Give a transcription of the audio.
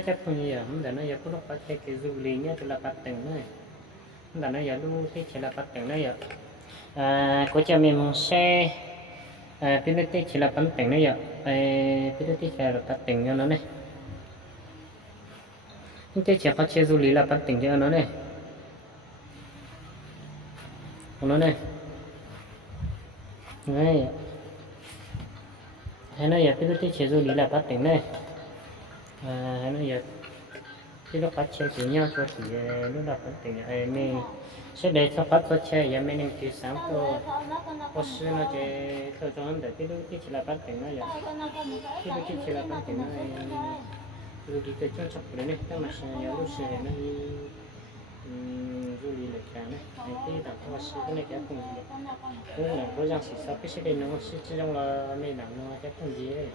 nhá chắc không nhiều không để nó giờ có lúc bắt cái du lịch nhá thì là bắt từng này là nó giờ lúc thì chỉ là bắt từng này giờ có cho mình xe bây giờ thì chỉ là bắt từng này giờ bây giờ thì chỉ là bắt từng cho nó này nhưng cái chỉ có chơi du lịch là bắt từng cho nó này nó này này hay nó giờ bây giờ thì chơi du lịch là bắt từng này hay nó giờ cái lúc bắt chơi chỉ nhau cho thì lúc đó bắt từng này sẽ để cho bắt có chơi giờ mình thì sáng có sự nó chơi thời gian để cái lúc thì chỉ là bắt từng này cái lúc thì chỉ là bắt từng này rồi đi tới chỗ chụp đấy này các bạn xem nhớ lúc xe nó rồi đi lại cả này cái đặt qua xe cái này cái không gì cũng là có dạng xịt sao cái xe này nó xịt trong là này nặng nó cái không gì ấy